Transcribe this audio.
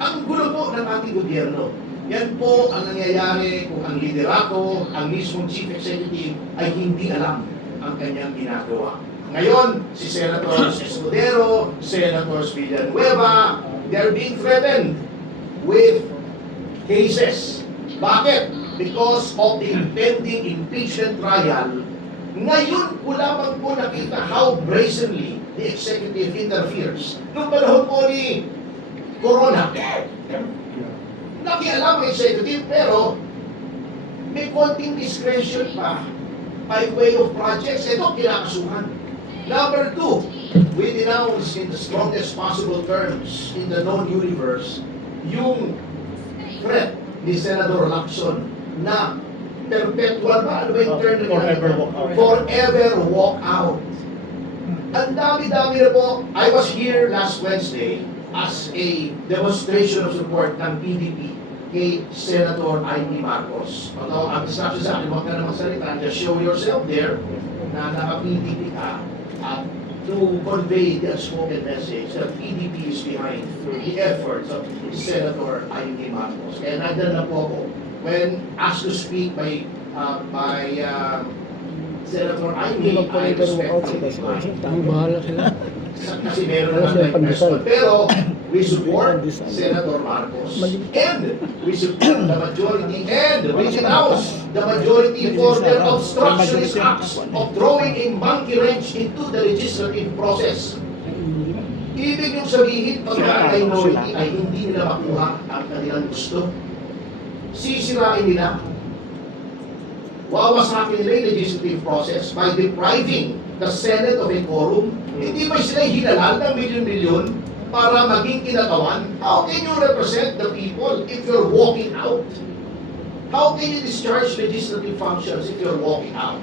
Ang gulo po ng ating gobyerno. Yan po ang nangyayari kung ang liderato, ang mismong chief executive ay hindi alam ang kanyang ginagawa. Ngayon, si Senator Escudero, Senator Villanueva, they're being threatened with cases. Bakit? Because of the impending impeachment trial. Ngayon ko lamang po nakita how brazenly the executive interferes. Noong panahon po ni Corona, nakialam ang executive pero may konting discretion pa by way of projects. Ito, kinakasuhan. Number two, we denounce in the strongest possible terms in the known universe yung threat ni Senator Lacson na perpetual ba? Ano ba yung term na Forever walk out. Forever walk out. Ang dami-dami na po. I was here last Wednesday as a demonstration of support ng PDP kay Senator Amy Marcos. Although ang instruction sa akin, huwag ka na magsalita, just show yourself there na naka-PDP ka at to convey the unspoken message that PDP is behind the efforts of Senator Amy Marcos. Kaya nandun na po ako when asked to speak by Senator Amy, I respect Ang bahala sila. kasi meron naman tayong person. Pero we support Senator Marcos and we support the majority and we denounce the majority for their obstructionist acts of throwing a monkey wrench into the legislative process. Ibig yung sabihin, pag ang minority ay hindi nila makuha ang kanilang gusto, sisirain nila. Wawasakin nila yung legislative process by depriving the Senate of a quorum. Hindi ba sila hinalal ng milyon-milyon para maging kinatawan? How can you represent the people if you're walking out? How can you discharge legislative functions if you're walking out?